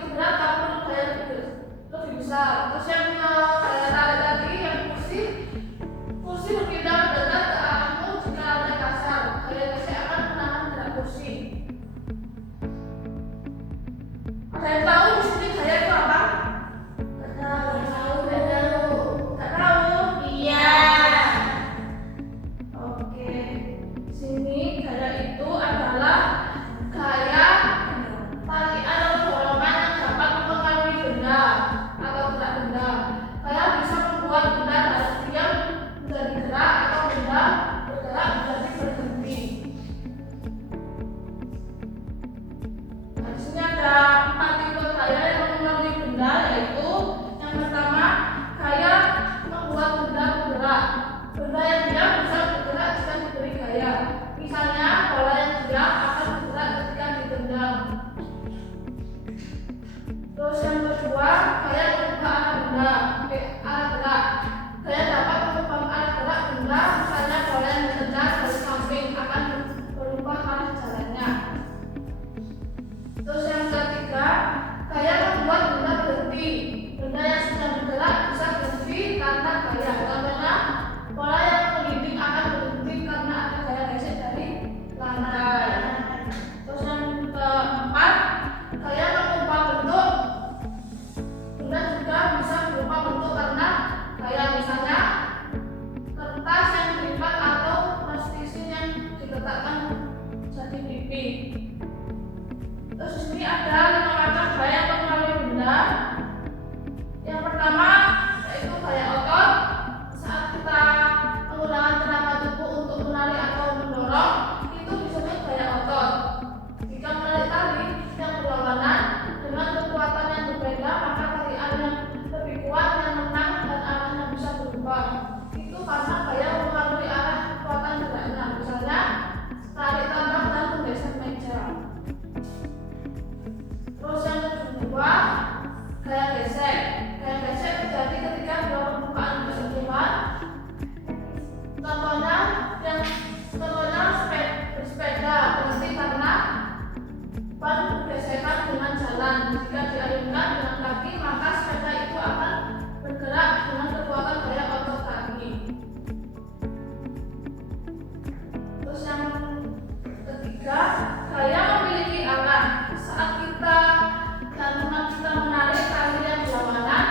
itu berat tapi gaya lebih besar. Terus yang gaya tarik tadi yang kursi berpindah mendadak ke arahmu jika lantai kasar. Gaya gesek akan menahan gerak kursi. Ada yang tahu di sini gaya itu apa? Nggak tahu? Iya. Oke. Sini gaya itu adalah gaya tarikan atau dorongan yang dapat mempengaruhi benda atau gerak benda. Gaya bisa membuat benda harus diam menjadi gerak atau benda bergerak menjadi berhenti. Nah, di sini ada 4 tipe gaya yang mempengaruhi benda, yaitu yang pertama gaya membuat benda bergerak. Benda yang diam bisa bergerak jika diberi gaya. Misalnya bola yang diam akan bergerak ketika ditendang. Terus yang kedua, gaya mengubah arah benda, arah gerak. Gaya dapat mengubah arah gerak benda, misalnya bola yang ditendang dari samping akan berubah arah jalannya. Terus yang ketiga, gaya membuat benda berhenti. Benda yang sedang bergerak bisa berhenti karena gaya. Contohnya, bola yang menggiring akan berhenti karena ada gaya gesek dari lantai. Terus yang keempat, gaya mengubah bentuk. Benda juga bisa berubah bentuk karena gaya, misalnya kertas yang dilipat atau plastisin yang diletakkan jadi pipi. Terus di sini ada 5 macam gaya yang mempengaruhi benda. Yang pertama yaitu gaya otot. Saat kita menggunakan tenaga tubuh untuk menarik atau mendorong, itu disebut gaya otot. Jika menarik tali yang berlawanan dengan kekuatan yang berbeda, maka tarikan yang lebih kuat yang menang dan arahnya bisa berubah. Itu karena gaya mempengaruhi arah kekuatan geraknya. Misalnya tarik tambang dan menggeser meja. Terus yang kedua, gaya gesek. Gaya gesek terjadi ketika dua permukaan bersentuhan. Contohnya bersepeda berhenti karena ban bergesekan dengan jalan. Jika diayunkan dengan kaki, maka sepeda itu akan bergerak dengan kekuatan gaya otot kaki. Terus yang ketiga, gaya memiliki arah. Saat kita menarik tali yang berlawanan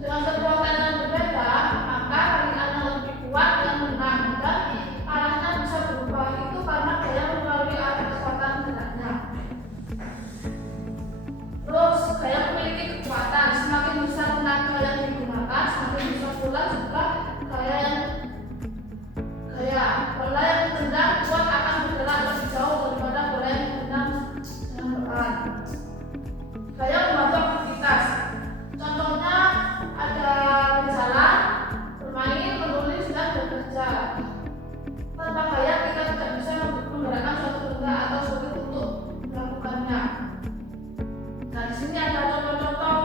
dengan kekuatan yang berbeda, maka tarikan yang lebih kuat yang menang dan arahnya bisa berubah. Itu karena gaya mempengaruhi arah kekuatan geraknya. Terus gaya memiliki kekuatan. Semakin besar tenaga yang digunakan, semakin besar pula jumlah gaya. Bola yang ditendang kuat akan bergerak lebih jauh daripada bola yang ditendang dengan berat. Gaya membantu aktivitas. Contohnya ada berjalan, bermain, menulis, dan bekerja. Tanpa gaya kita tidak bisa menggerakkan suatu benda atau sulit untuk melakukannya. Nah, di sini ada contoh-contoh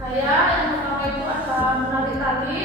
gaya. Yang pertama itu ada menarik tali,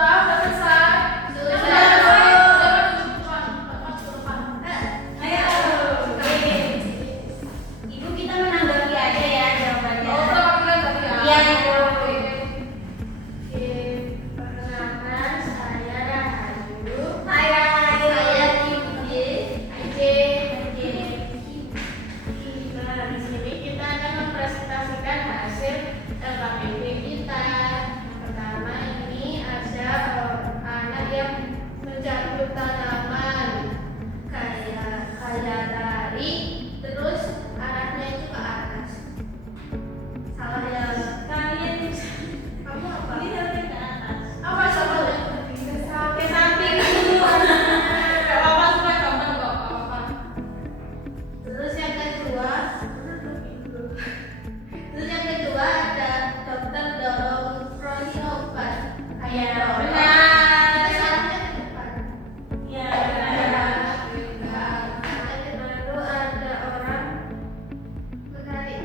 Udah selesai. Sudah. Yang udah selesai, udah masuk ke depan. Ayo. Oke. Ibu kita menanggapi aja ya jawabannya. Oh, udah pakai tadi ya. Iya, Ibu. Oke. Perkenalkan, saya Rahayu. Saya Saya Kimji. Nah, di sini kita akan mempresentasikan hasil LKPD kita. Yang pertama ini ada anak yang mencapai tanaman kayak tari, terus arahnya itu ke atas. Salah ya. kalian Kamu apa? ini harusnya ke atas. Apa sama yang Ke samping dulu. Gak apa-apa, supaya gampang kok. Gak apa-apa. Terus yang kedua ada dokter dorong prodi obat. Iya, Dorong. benar. Terus arahnya ke depan. Ya, Nah, baru ada orang menarik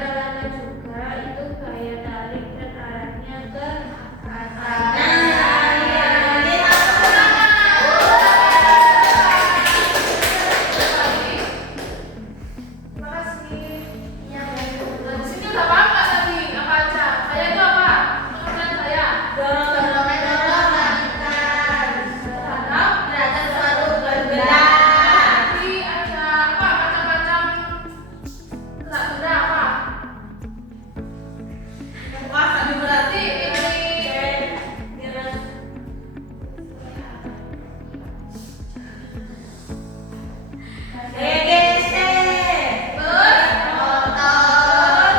lama juga, itu kayak tarik dan arahnya ke atas. Terima kasih. Yang Nah, di sini udah paham nggak tadi? Apa aja? Saya itu apa? Pengertian saya. dorongan Terhadap terhadap suatu benda. Jadi ada apa? Macam-macam gerak benda apa? Wah, tadi berarti ini Motor,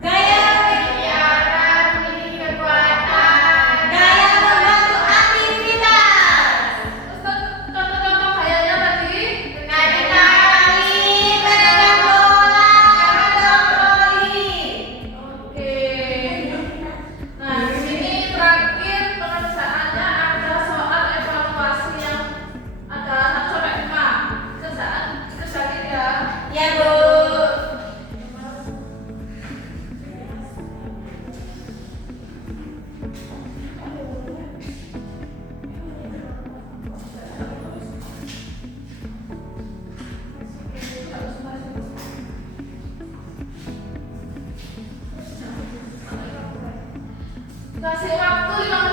Gaya biaran, ini kekuatan. Gaya membantu aktivitas. terus contoh-contoh kayaknya tadi. Naik tali, menendang bola, patroli. Oke. Nah, di sini terakhir pengerjaannya ada soal evaluasi yang ada 1 sampai 5. Kerjaan ya. Ya, Bu. Kasih waktu 15